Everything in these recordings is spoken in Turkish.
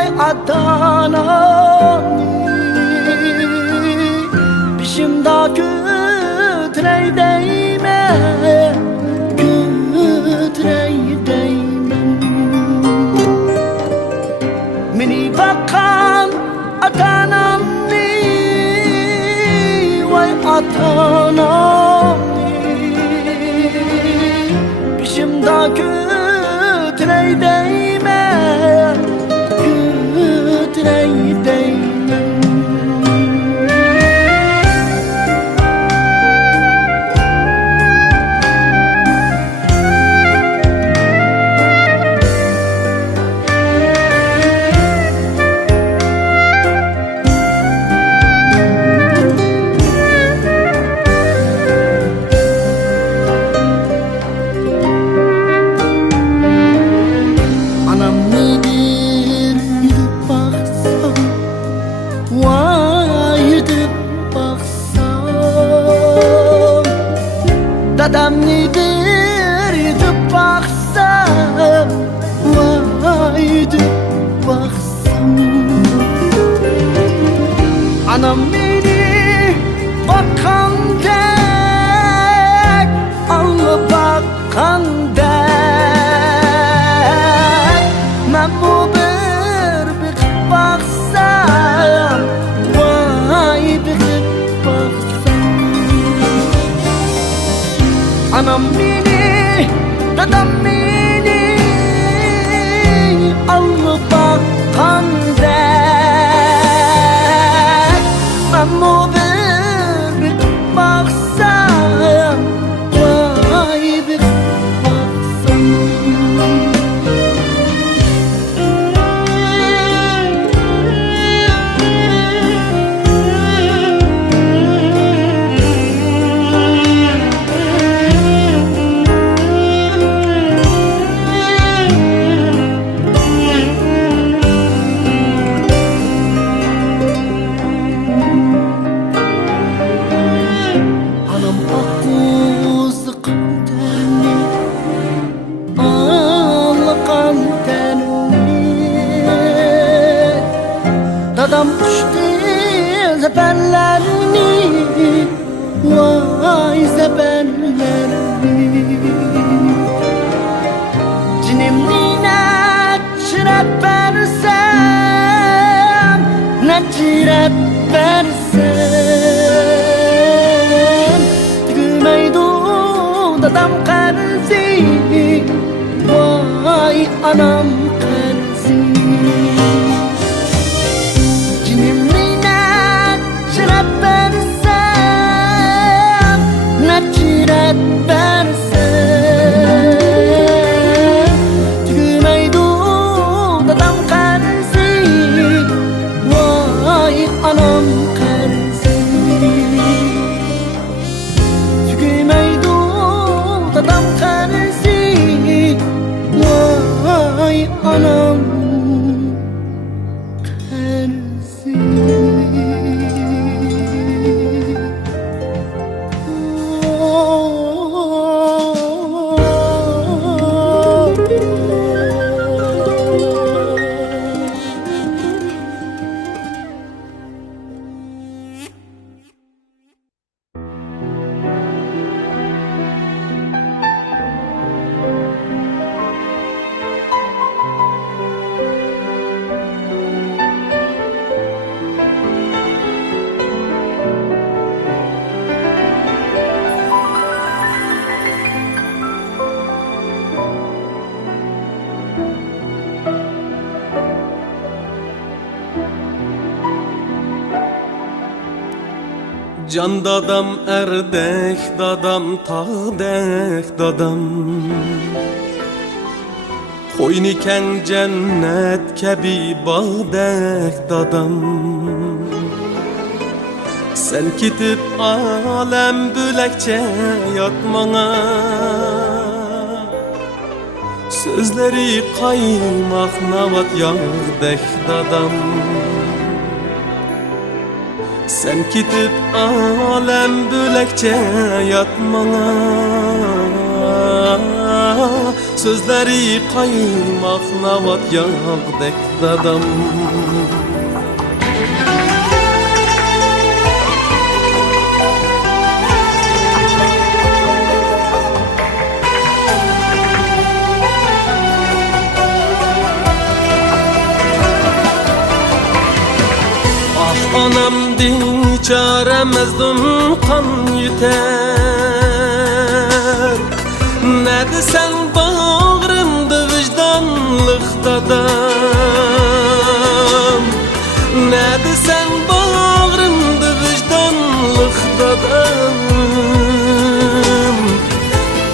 vay atanani Bişimda kütrey değme Kütrey değme Mini bakan atanani Vay atanani Bişimda kütrey değme Kütrey değme Dadam nedir yitip baksam Vay yitip baksam Anam beni bakandek Anlı bakandek Men bu bir baksam Vay bir baksam Anam beni, dadam beni Allı bakan dek Ben bu bir baksam Vay bir baksam Dadam uçtu zebenlerini Vay zebenlerini Cinimliğine çiret versem Ne çiret versem Tügümeydu dadam karzi Vay anam karzi Ciret versem Tügümeydu dadam karzi Vay anam karzi Tügümeydu dadam karzi Vay anam karzi Can dadam erdek dadam tadek dadam Koyniken cennet kebi bağdek dadam Sen gidip alem bülekçe yatmana Sözleri kaymak navat yağdek dadam Sen gidip alem bülekçe yatmana Sözleri qaymaq navat yağdek dadam. Anam biçare mezdum kan yüter. Ne desen bağrımda vicdanlık dadam. Ne desen bağrımda vicdanlık dadam.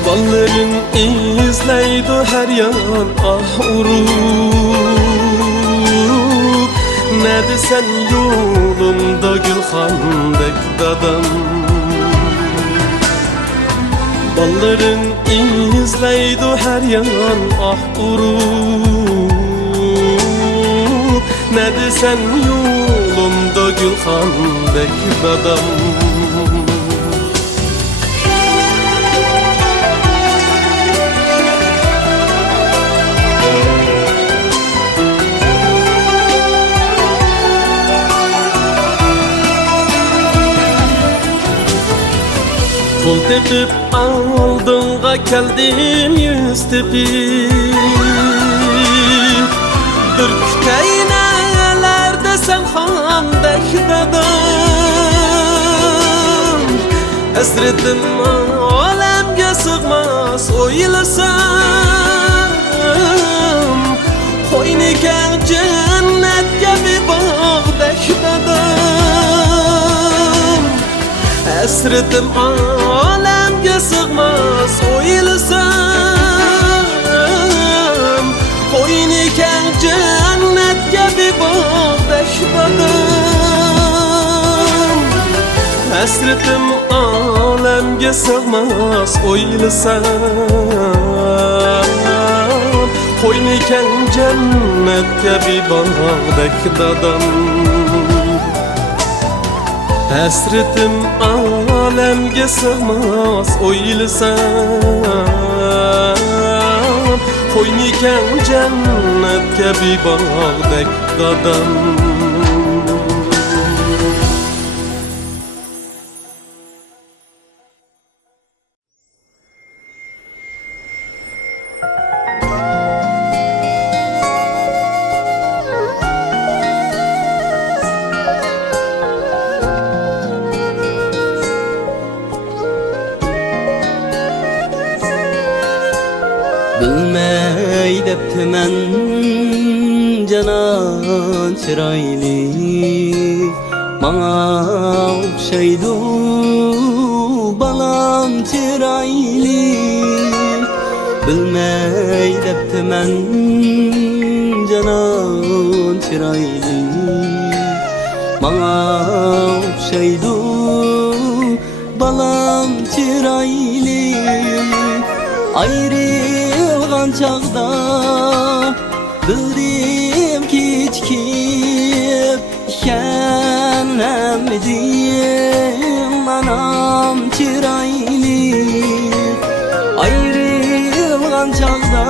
Balların izleydi her yan ah urup. Ne desen yolumda gülxandek dadam. Balların izleydi her yan ah urup. Ne desen yolumda gülxandek dadam. Kul tepip aldığına geldim yüz tepip. Dürkteynelerde sen handek dadam. Esretim alemge sığmaz oylasam. Koyniken cennetke bir bağdek dadam. Esretim alemge sığmaz oylasam. Koyniken cennetke bir bağdek dadam. Esretim alemge sığmaz oylasam. Koyniken cennetke bir bağdek dadam. Hasretim alemge sığmaz oylasam. Koyniken cennetke bir bağdek dadam. Bilmey deptimen canan çıraylı. Bana okşaydı balam çıraylı. Bilmey deptimen canan çıraylı. Bana okşaydı balam çıraylı. Ayrılgan çağda bildim kiçkip ikenlemdim anam çıraylı. Ayrılgan çağda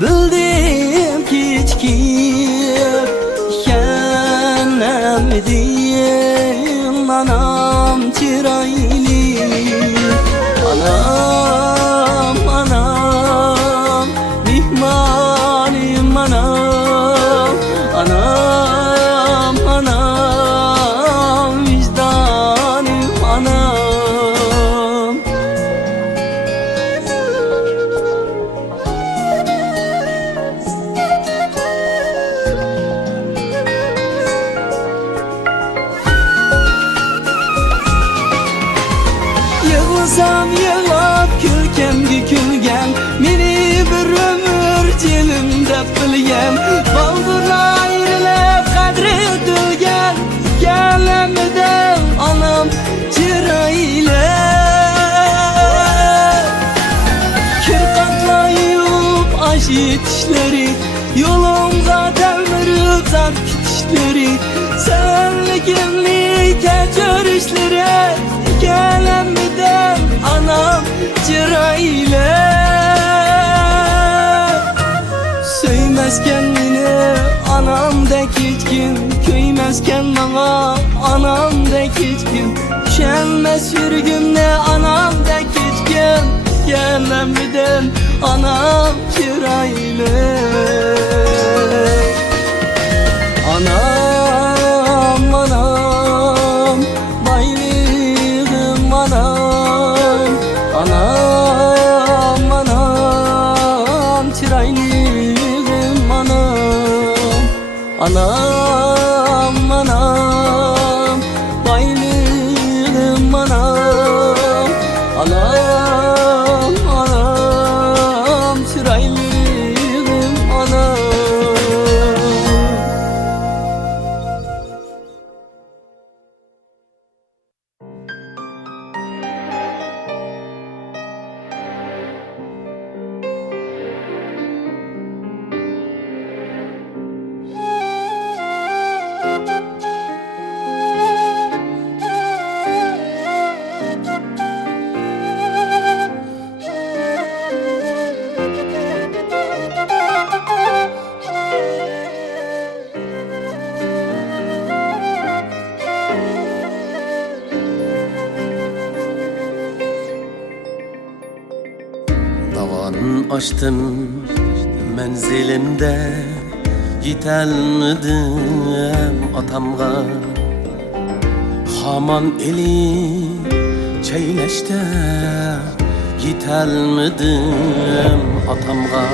bildim kiçkip ikenlemdim anam çıraylı. Anam, anam, mihmanim anam. Anam, anam, vicdanim anam. Yığılsam yığılap külkemge külgen. Meni bir ömür celimde bilgen. Baldır ayrılıp kadri ötülgen. Gelemeden anam çıraylı. Kir katlayıp aş yetişleri. Yolumda devirip zat kitişleri. Senlikimli keçörüşleri. Gelemeden anam çıraylı. köymezken yine anamdek hiç kim, köymezken bana anamdek hiç kim, üşenmez yürgümde anamdek hiç kim, gelmeden anam çıraylı. Anam anam bayrağım anam, anam anam çıraylığım anam, anam anam bayrağım anam, anam anam çıraylığım anam. Davan açtım menzilimde, yitelmedim atamga. Haman eli çeyleşte, yitelmedim atamga.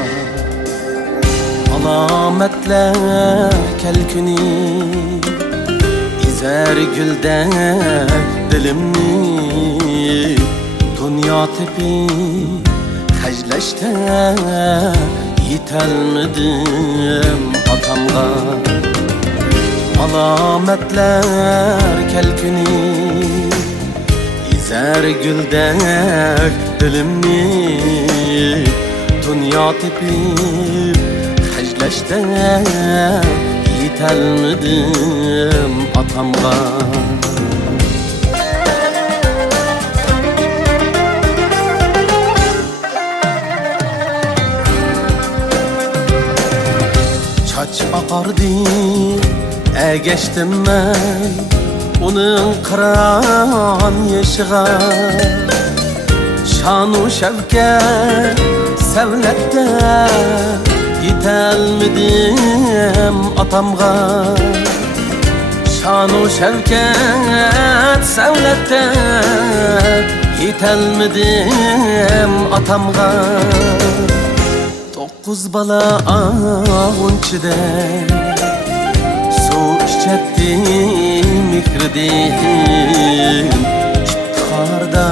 Alametler kelkini izer gülde dilimni, dünya tepi hecleşte, yitelmedim atamga. Alametler kelkini izer güldek dilimni, dünya tepip hecleşte, yitelmedim atamga. Saç akardı, geçtim ben onun kıran yaşığa. Şanu şevket sevlette, yitelmedim atamga. Şanu şevket sevlette, yitelmedim atamga. Dokuz bala ağunçide su içettim mikredin, iftiharda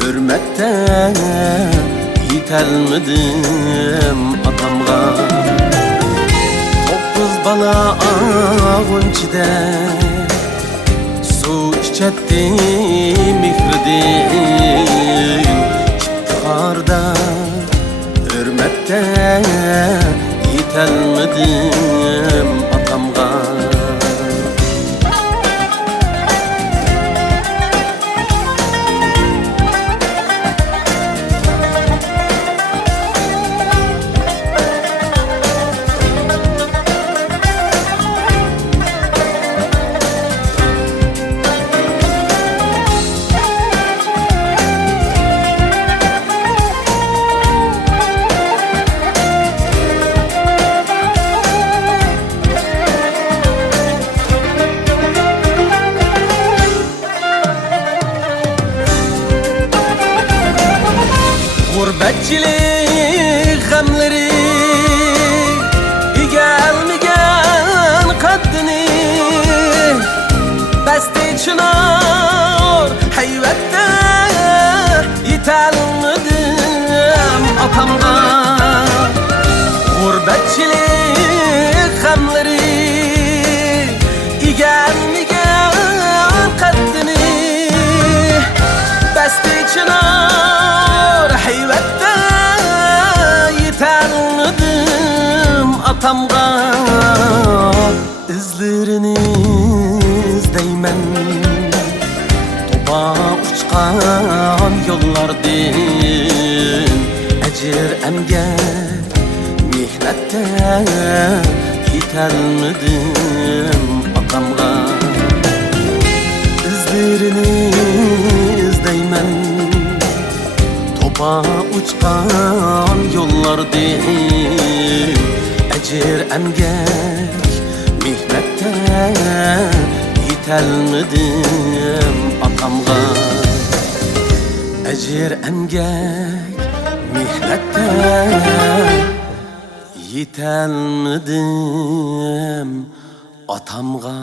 hürmette, yitelmedim atamga. Dokuz bala ağunçide su içettim mikredin, iftiharda hürmette, yitelmedim atamga. Gurbetçilik gamleri gelmeyen kaddini, beste çınar heyvette, yitelmedim atamga. Gurbetçilik gamleri gelmeyen kaddini, beste çınar heyvette, yitelmedim atamga. İzleriniz değmen toba uçkan yollardın, ecir emgek mihnet mihnatte yitelmedim atamga. İzlerini izleymen, topa uçkan yollar değil. Ecir emgek mihnette yitelmedim atamga. Ecir emgek mihnette yitelmedim atamga.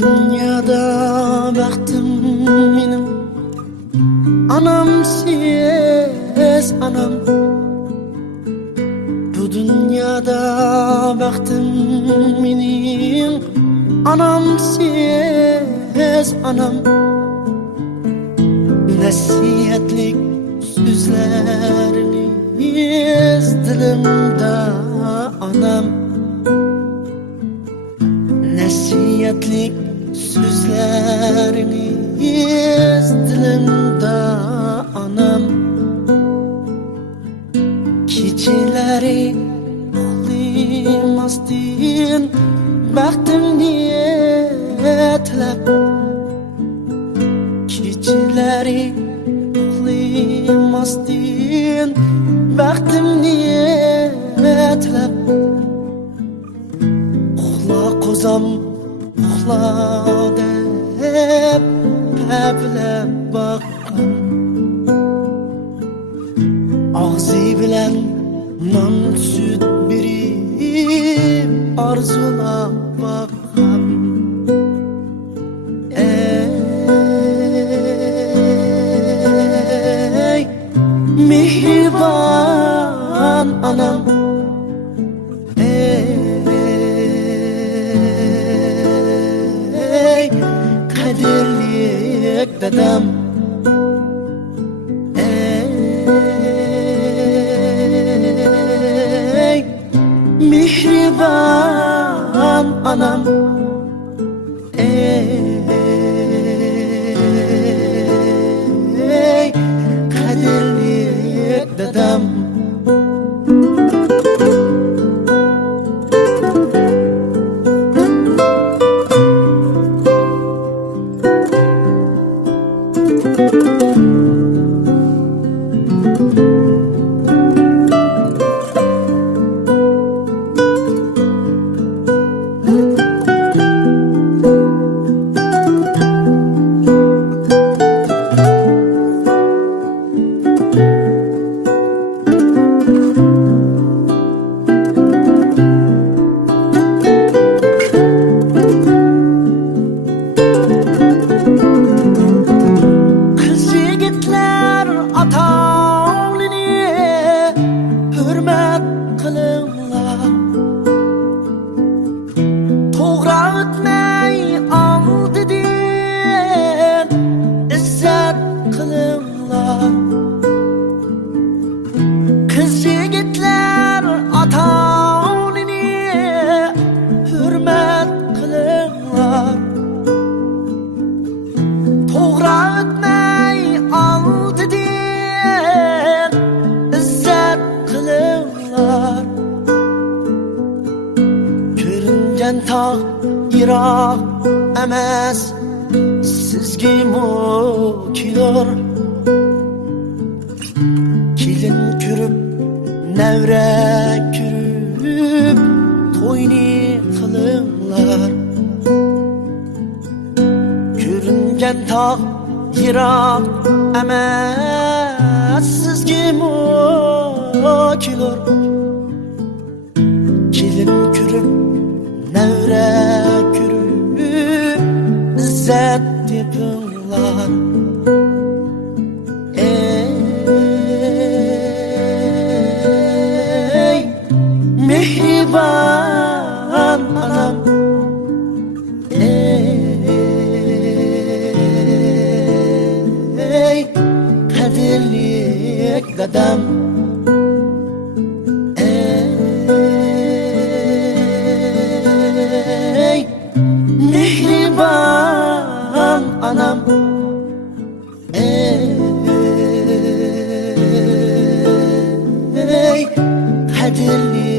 Dünyada baktım benim anam siz anam. Bu dünyada baktım benim anam siz anam. Nasihatlik sözleriniz dilimde anam. Nasihatlik sözleriniz dilimde anam. Geceleri ağlaymasdin baktım niyetlep. Geceleri ağlaymasdin baktım niyetlep. Uxla qozam uxla deb pəblab baqqan. Ağzı bilen nan süt birib arzulab baqqan. Ey mehriban anam, kadirlik dedem. Ey mihriban anam, ey kadirlik dedem. Tağ yiroq emas sizga mo'kilar kelin ko'rib nevra ko'rib to'yni qilinglar ko'ringan tog' yiroq emas sizga mo'kilar kelin ko'rib nevra ko'rib izzat tepinglar ey mehribon anam ey qadrli dadam mehriban anam ey qadrli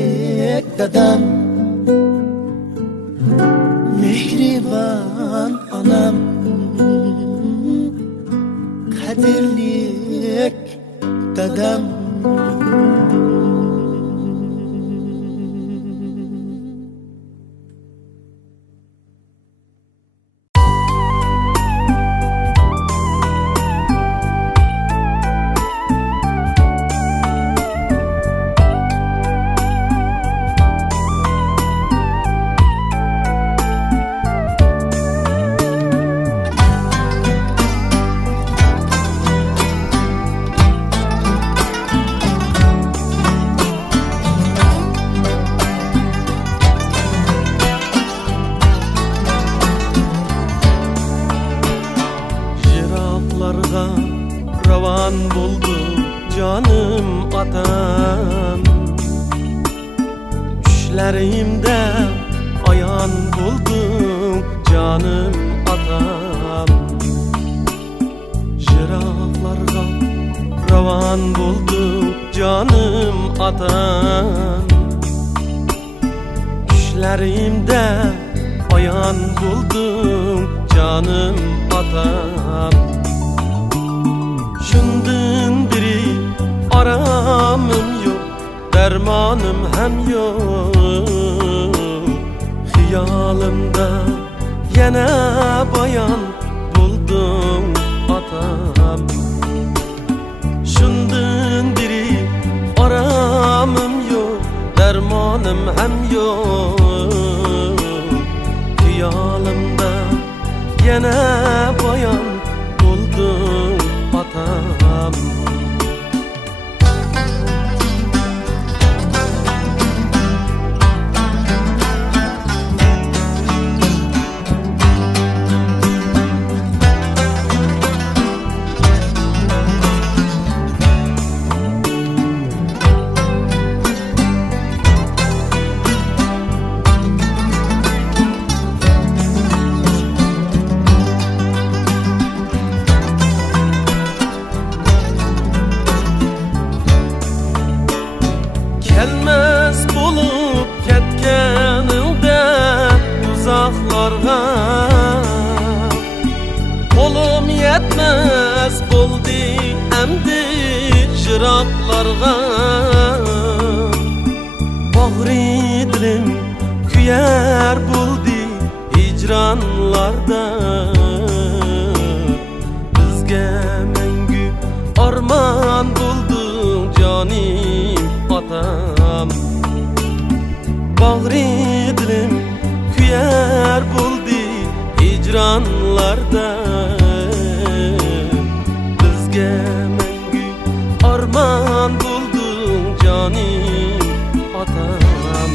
dadam mehriban anam qadrli dadam Ravan buldu canım atam Düşlerimde ayan buldum canım atam Jiraklarga ravan buldu canım atam Düşlerimde ayan buldum canım atam Şundun biri aramım yok, dermanım hem yok Hiyalımda yine bayan buldum atam Şundun biri aramım yok, dermanım hem yok Hiyalımda yine bayan buldum atam Gelmez bulup ketkeninde uzaklarga Kolum yetmez buldu emdi jiraklarga Bağrı dilim küyer buldu hicranlarda Bizge mengü arman buldun canim atam Bağrı dilim küyer buldu hicranlarda Bizge mengü arman buldun canim atam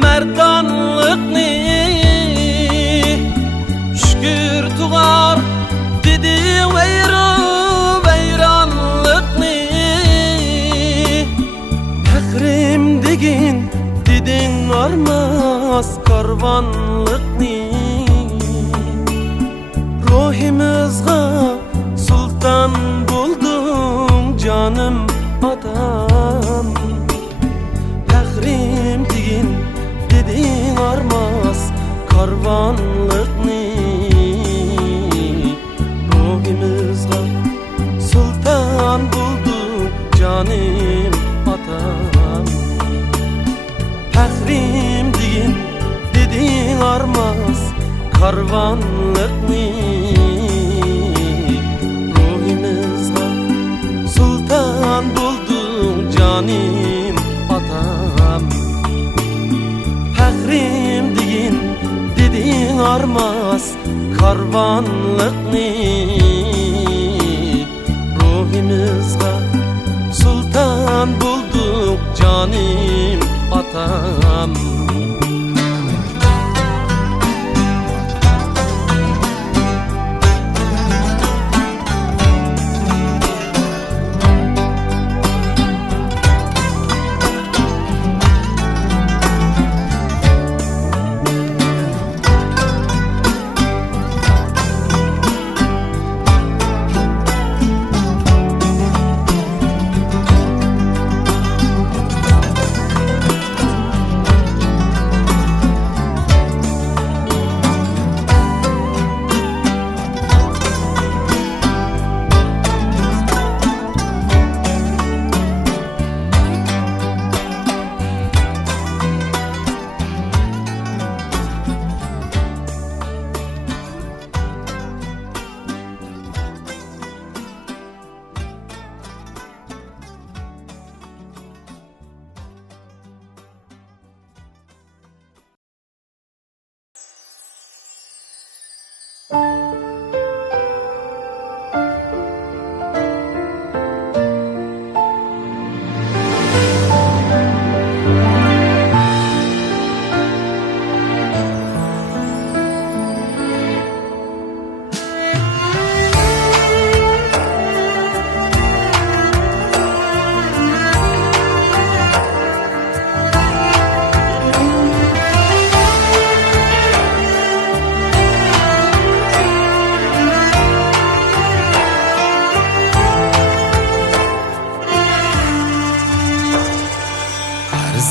merdanlıkni şükür tuğar dedi veyranlıkni Pekrim degin dedin armas karvanlıkni Ruhimizga sultan buldum canım adam Pekrim degin dedin armas karvanlıkni Ruhimizga sultan buldum canım adam Pekrim degin dedin armas karvanlıkni Ruhimizga sultan buldum canım atam Pekrim degin dedin armas karvanlıkni Ruhimizga sultan bulduk canım atam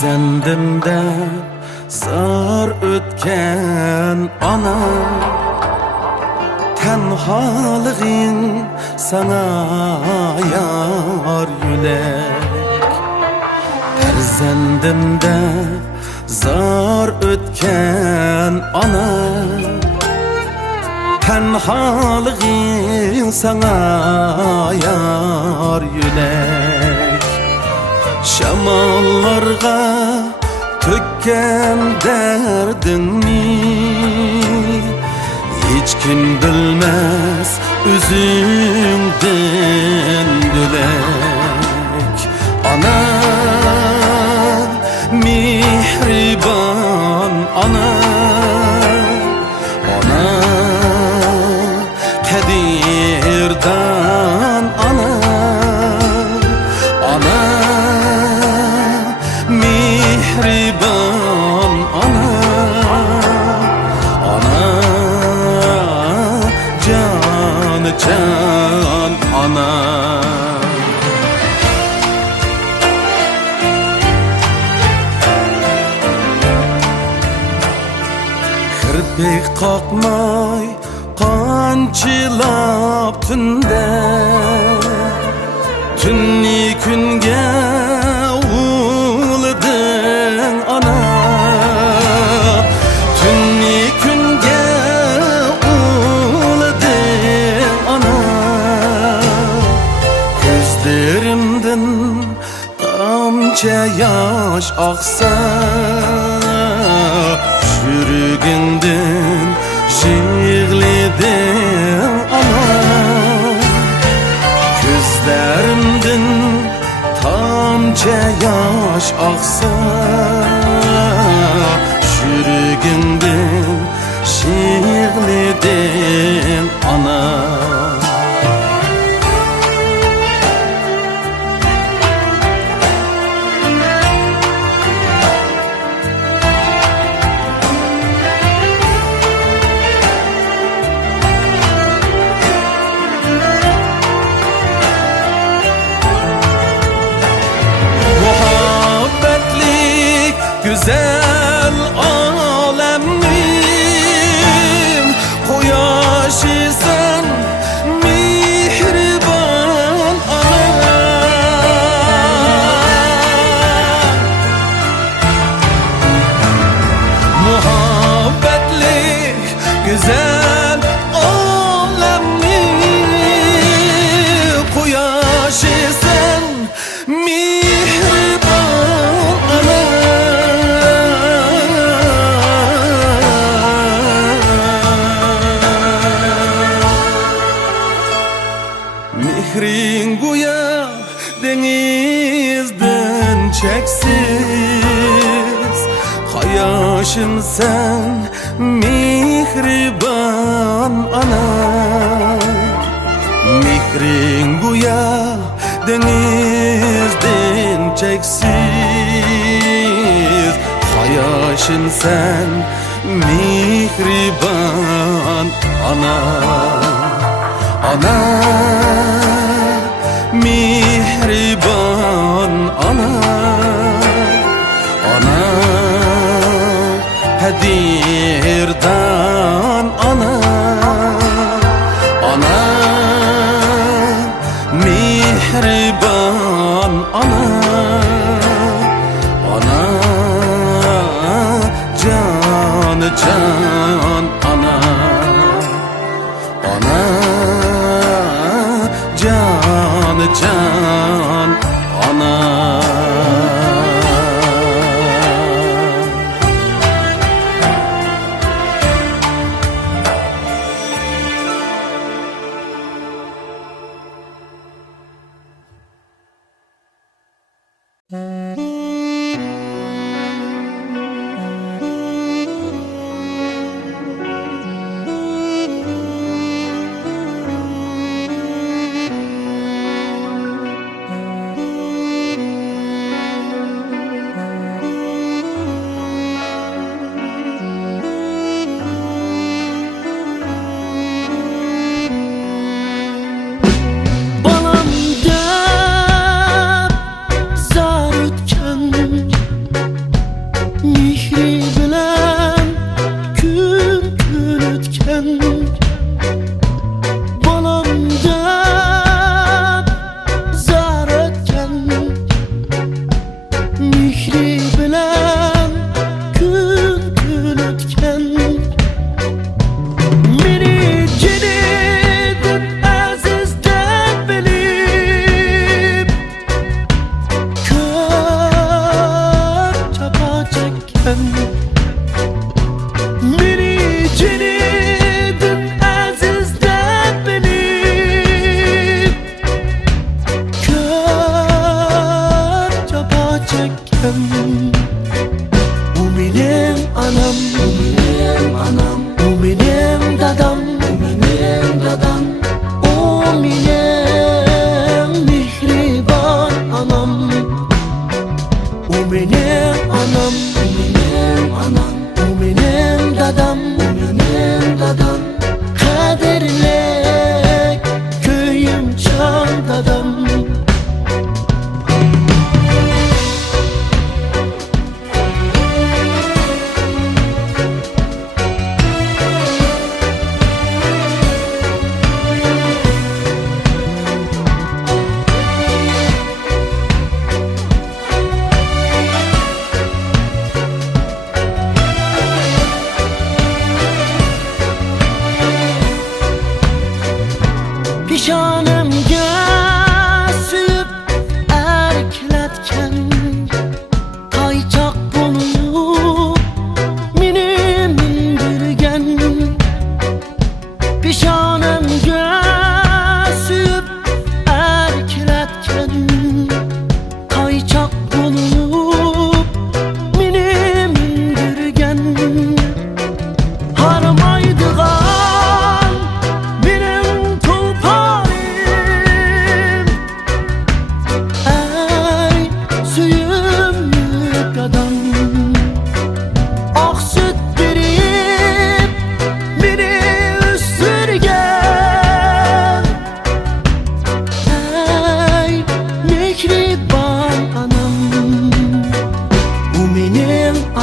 Zendimden zar ötken ana Tenhalığın sana yar yülek Erzendimden zar ötken ana Tenhalığın sana yar yülek Şamallarga tökken derdinni Hiç kim bilmez üzünden dülek Ana mihriban ana Ana kadirdan ana Ana mihriban ana Ana can can ana Kirpik kalkmay kançılap tünde Tünni künge uğuldın ana Tünni künge uğuldın ana Gözlerimden damça yaş aksa Yürügünden şiirlidin ana Gözlerimden tamca yaş aksa Sövgündün şiirledin ana. Muhabbetlik güzel alemim, Koyaşı sen mihriban ana. Muhabbetlik güzel alemim, Koyaşı sen mihriban ana. Mihrin guya denizden çeksiz, Hayaşın sen mihriban ana. Mihrin guya denizden çeksiz, Hayaşın sen mihriban ana. Ana, mihriban ana. Ana, hedirdan ana. Ana, mihriban ana. Ana, can can ana. Ana, can can ana. Balam deb zar o'tgan, mehri bilan kun o'tgan. Balam deb zar o'tgan, mehri bilan kun o'tgan. Meni jenidim aziz deb bilib, ko'p jafo chekkan. Meni jenidim aziz deb bilib, ko'p jafo chekkan. U mening anam, u mening anam, u mening dadam, u mening dadam, u mening mehriban anam. U mening anam, u mening anam, u mening dadam, u mening dadam. Qadrli köyümcan dadam.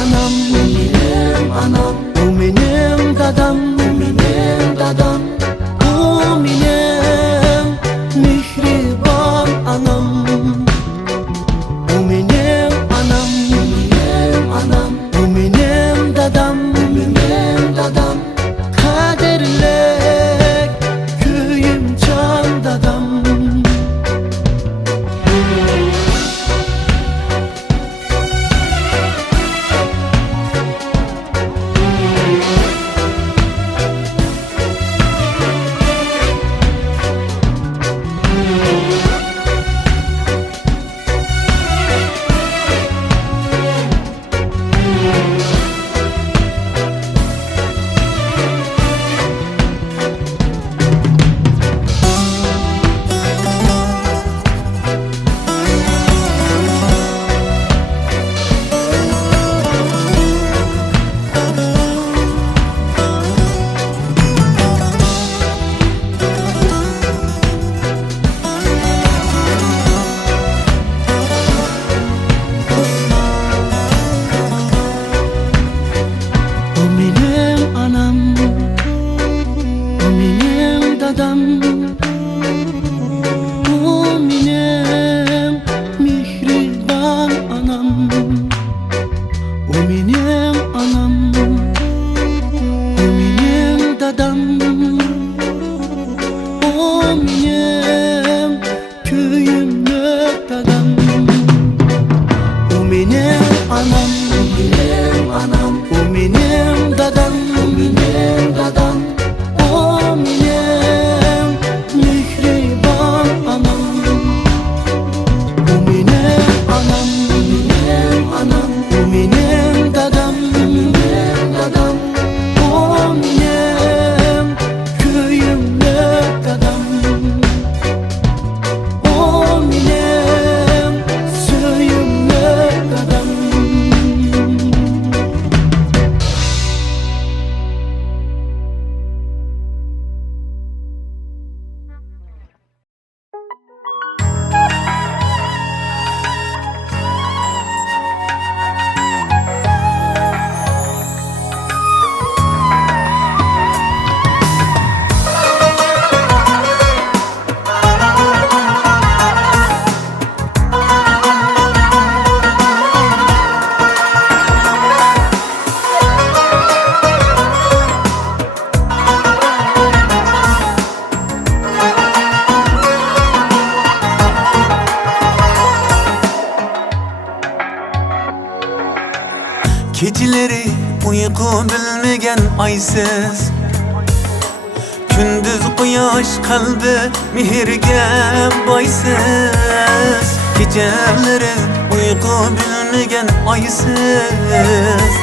anam, o benim anam. O benim dadam, o benim dadam. O benim mihriban anam. O benim anam, o benim anam. O benim dadam, o benim dadam. Kaderlek köyüm can dadam. Geceleri uyku bilmegen aysız, gündüz quyosh qalbi mehrga boysiz. Geceleri uyku bilmegen aysız,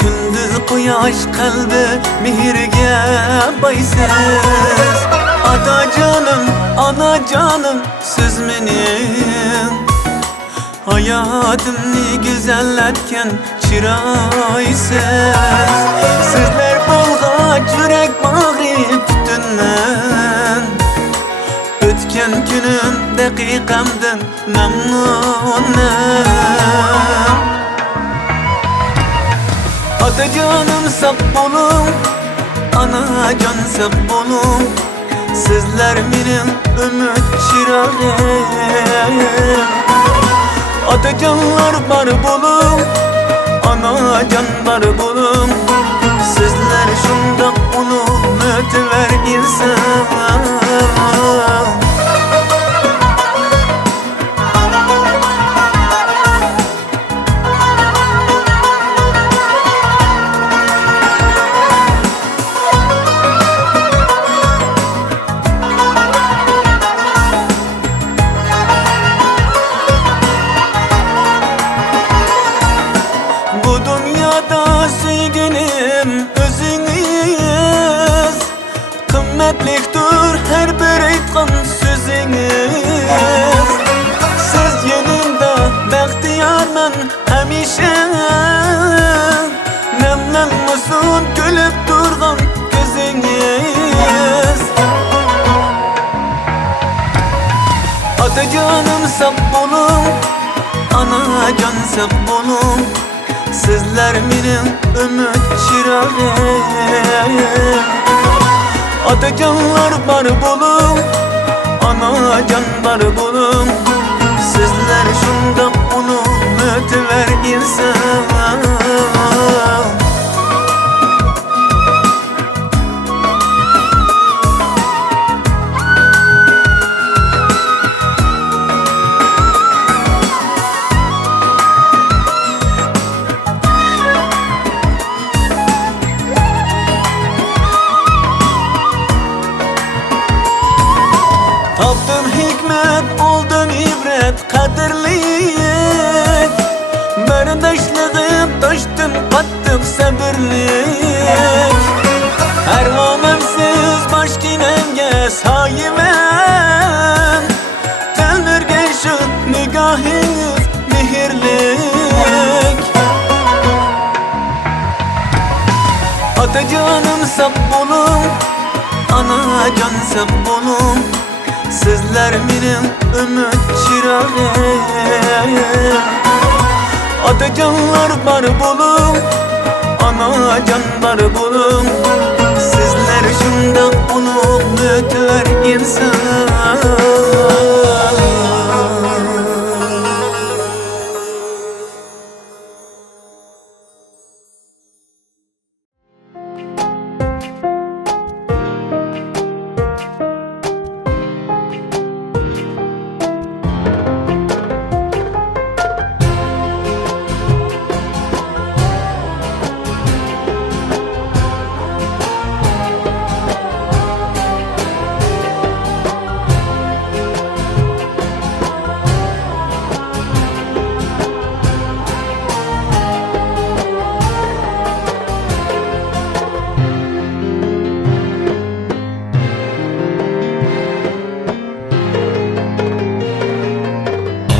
gündüz quyosh qalbi mehrga boysiz. Ata canım, ana canım, siz mening hayatımni güzelletken çiraysız. Sizler bolğaç yürek bağrı tutunman, ötken günüm daqiqamdan memnunum. Ata canım sağ bolun, ana can sağ bolun. Sizler mening ümit çırağım. Atacanlar bar bolum, anacan bar bolum. Sizler şundaq ulug' mütver insan. Kımmetliktir her bir aytgan sözünüz. Siz yanımda baxtiyorman hamisha. Memnunmusun gülüp durgan gözünüz. Atacanım sağ bolun, anacan sağ bolun. Sizler mening ümit chirog'im. Otajonlar bar bo'lib, onajonlar bo'lib, sizlar shundoq ulug' mo'tivar inson. Topdim hikmet, oldim ibret, qadrlik. Bardoshligim toshdim qattiq sabrlik. Har g'amimsiz boshginamga soyiman. Tanurga shu nigohingiz mehrlik. Otajonim sog' bo'ling, onajon sog' bo'ling. Sizler mening ümit chirog'im. Otajonlar bar bo'lib, onajonlar bo'lib, sizlar shundoq ulug' mo'tivar inson.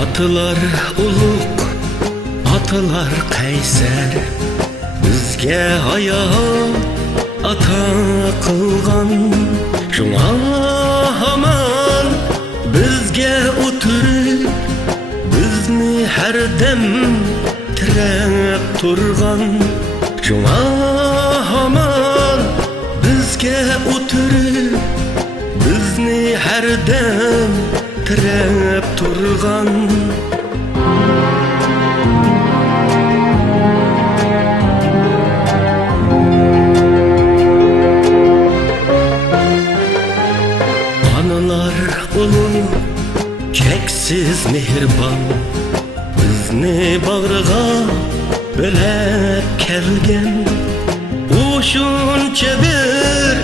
Atalar ulug', atalar qaysar, bizga hayot ata qilgan. Shunga hamon bizga o'tirib, bizni har dam tirab turgan. Shunga hamon bizga o'tirib, bizni har dam tirab turgan. Analar ulug', cheksiz mehribon, bizni bag'riga bilab kelgan. U shuncha bir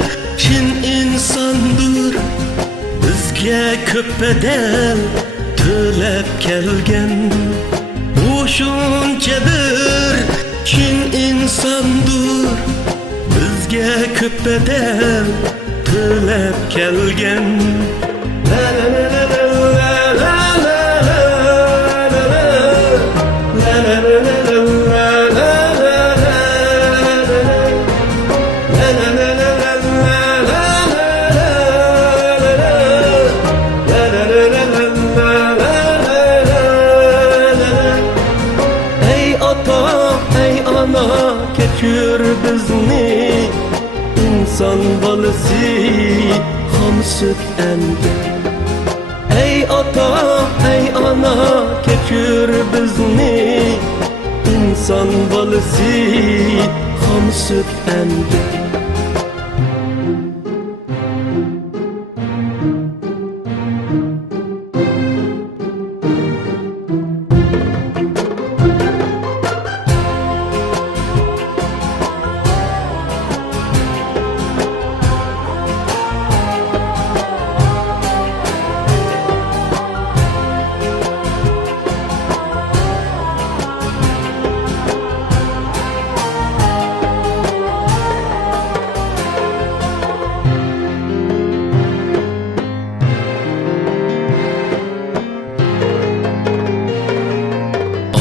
chin insondir, bizga ko'p bedel to'lab kelgan. U shuncha bir chin insondir, bizga ko'p bedel to'lab kelgan. La la la la la la la la la la la la la kechir bizni inson bolasi ham sut emgan. Ey ota, ey ona, kechir bizni inson bolasi ham sut emgan.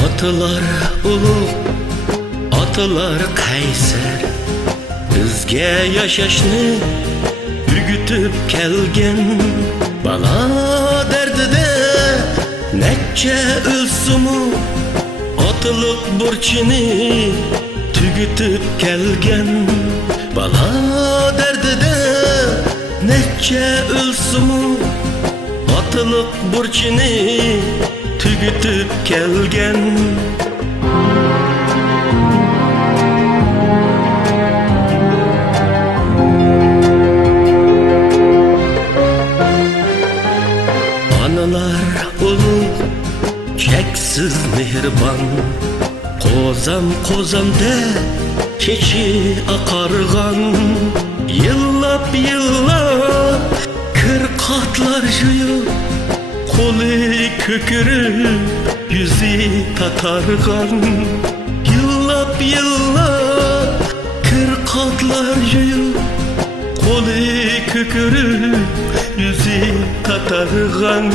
Atalar ulug', atalar qaysar, bizga yashashni o'rgatib kelgan. Bala dardida necha o'lsimu otliq burchini tügütüp kelgen bala derdide neçe ölsümü atılık burçini tügütüp kelgen. Analar ulu çeksiz mehriban, kozam kozam de keçi akargan. Yıllap yıllap kırkatlar juyup kolu kökürüp yüzü tatargan. Yıllap yıllap kırkatlar juyup kolu kökürüp yüzü tatargan.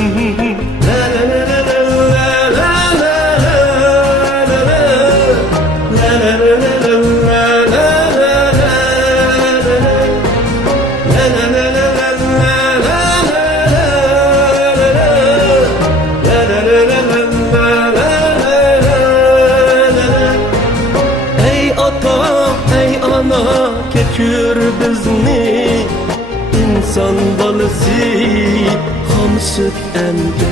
La la la la la la la la la Kekür bizni insan balısı ham süt emdi.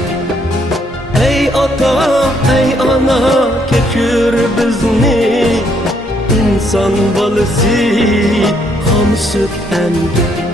Ey ata ey ana kekür bizni insan balısı ham süt emdi.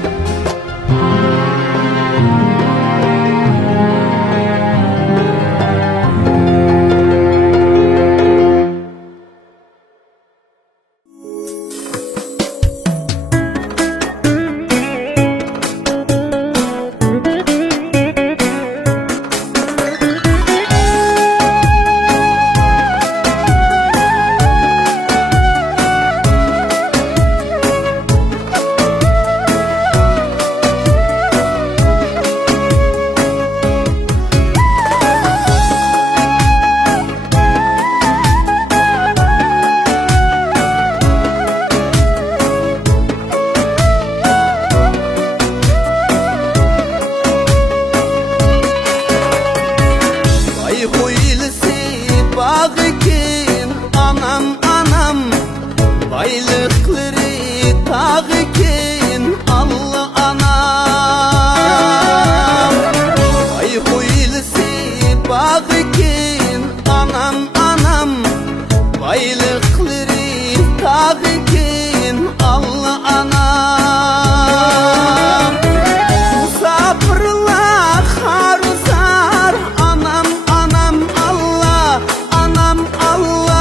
Baylıkları tağıkin Allah anam. Ay huylusu bağıkin anam anam. Baylıkları tağıkin Allah anam. Musafirler haruzar anam anam Allah anam Allah.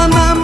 Anam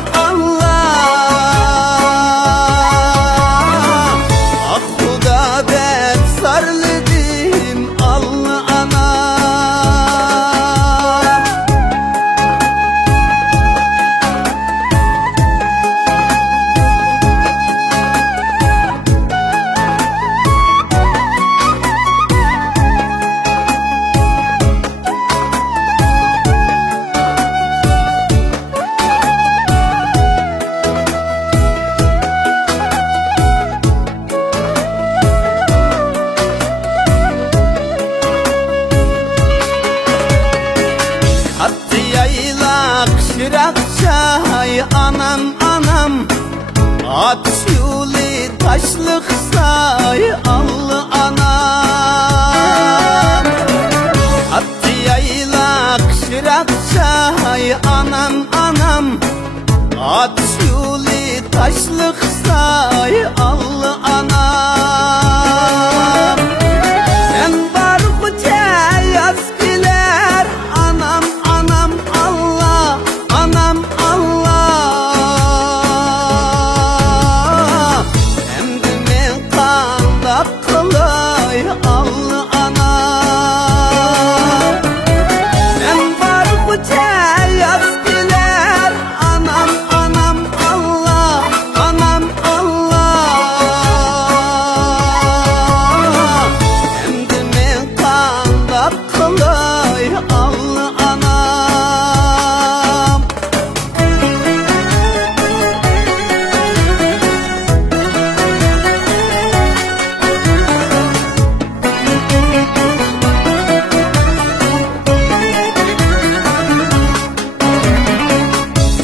At yuli taşlık say allı anam. Attı yaylak şırak çay anam anam. At yuli taşlık say allı anam. Sen var bu yaz giler anam anam Allah anam Allah. Hem de men kanda kılay allı anam. Sen var bu yaz giler anam anam Allah anam Allah. Hem de men kanda kılay allı anam.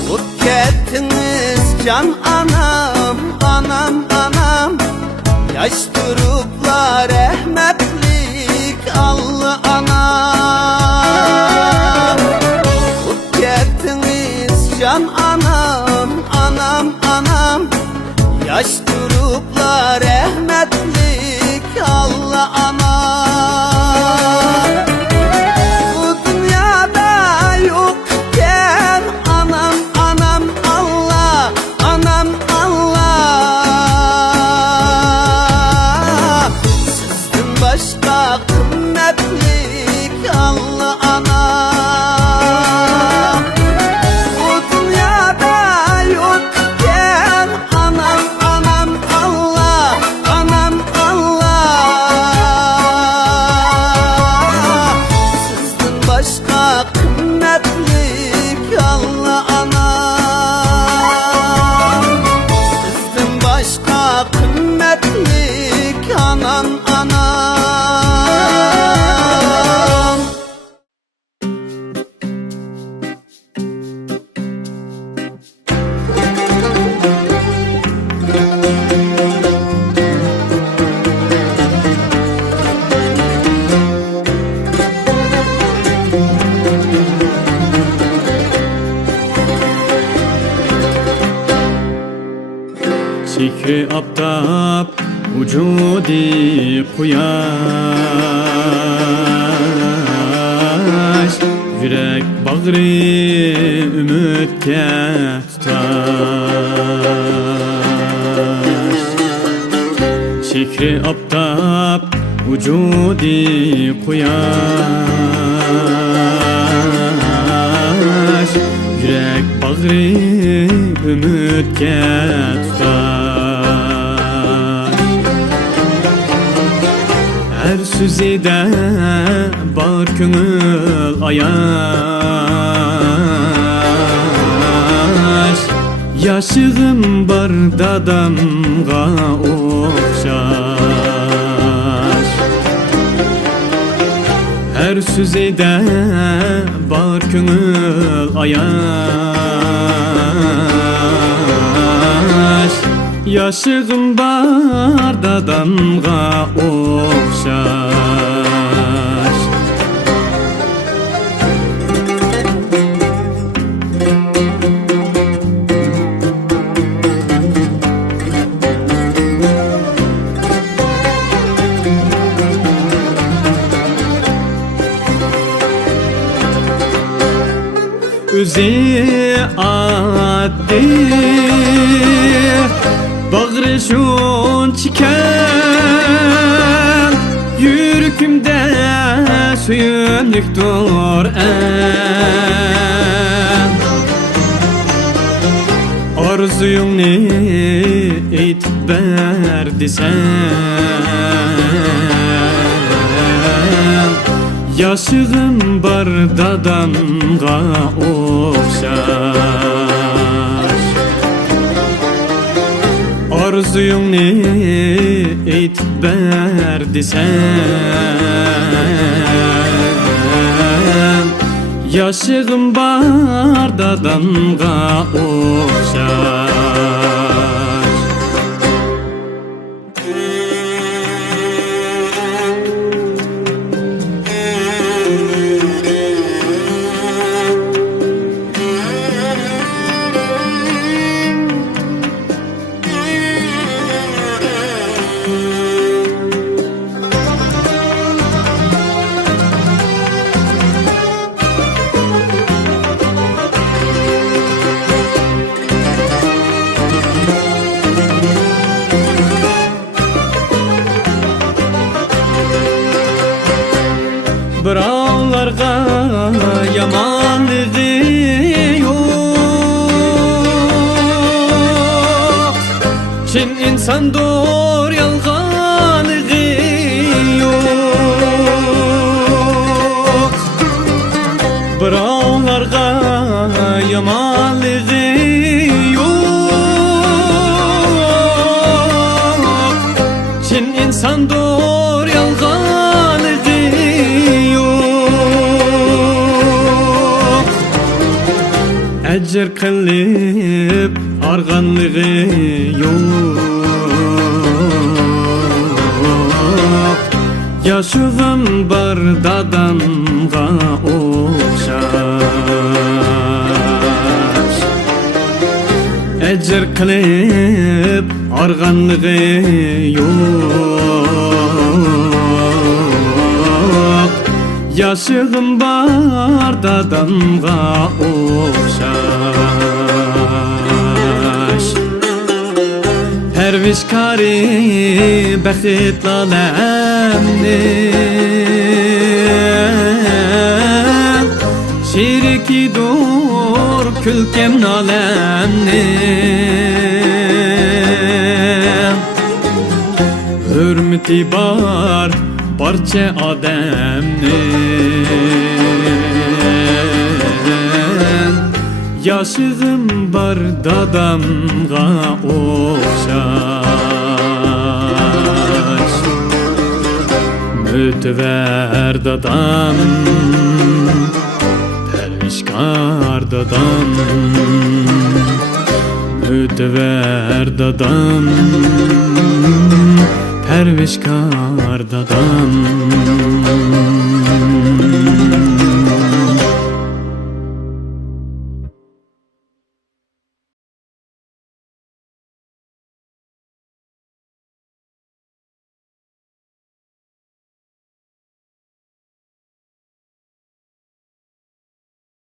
Bukettiniz can anam anam anam. Yaş durupla rahmetlik allı anam. Bukettiniz can anam anam anam. Yaş durupla rahmetlik allı anam. Bu dünyada yokken anam anam Allah anam Allah. Sizden başka kıymetlik Allah anam. Bu dünyada yokken anam anam Allah anam Allah. Sizden başka kıymetlik Allah anam. Sizden başka kıymetlik anam anam. Sikri aptap vücudi kuyaş. Yürek bağrı ümitke tutaş. Sikri aptap vücudi kuyaş. Yürek bağrı ümitke tutaş. Her süzide bar köngül ayaş. Yaşığım bar dadamga okşaş. Her süzide bar köngül ayaş. Yaşığım bar dadamga okşaş. Üzi addi bağrı şun çiken. Yürkümde suyunluktur en. Arzuyunu eytip berdi sen. Yaşığım bar dadamga okşaş. Arzuyunu eytip berdi sen. Yaşığım bar dadamga okşaş. yamanlığı yok. Çin insan doğru yalganlığı yok. Birovlarga yamanlığı yok. Çin insan doğru yalganlığı yok. Ecir kılıp arganlığı yok. Yaşığım bar dadamga okşar. Ecir kılıp arganlığı yok. Yaşığım bar dadamga okşar. Pervişkari bəxit laləmni, şiriki dur külkem naləmni. Hürmeti bar barça ademni. Yaşığım bar dadamga okşar. Mütver dadam, pervişkar dadam. Mütver dadam, pervişkar dadam.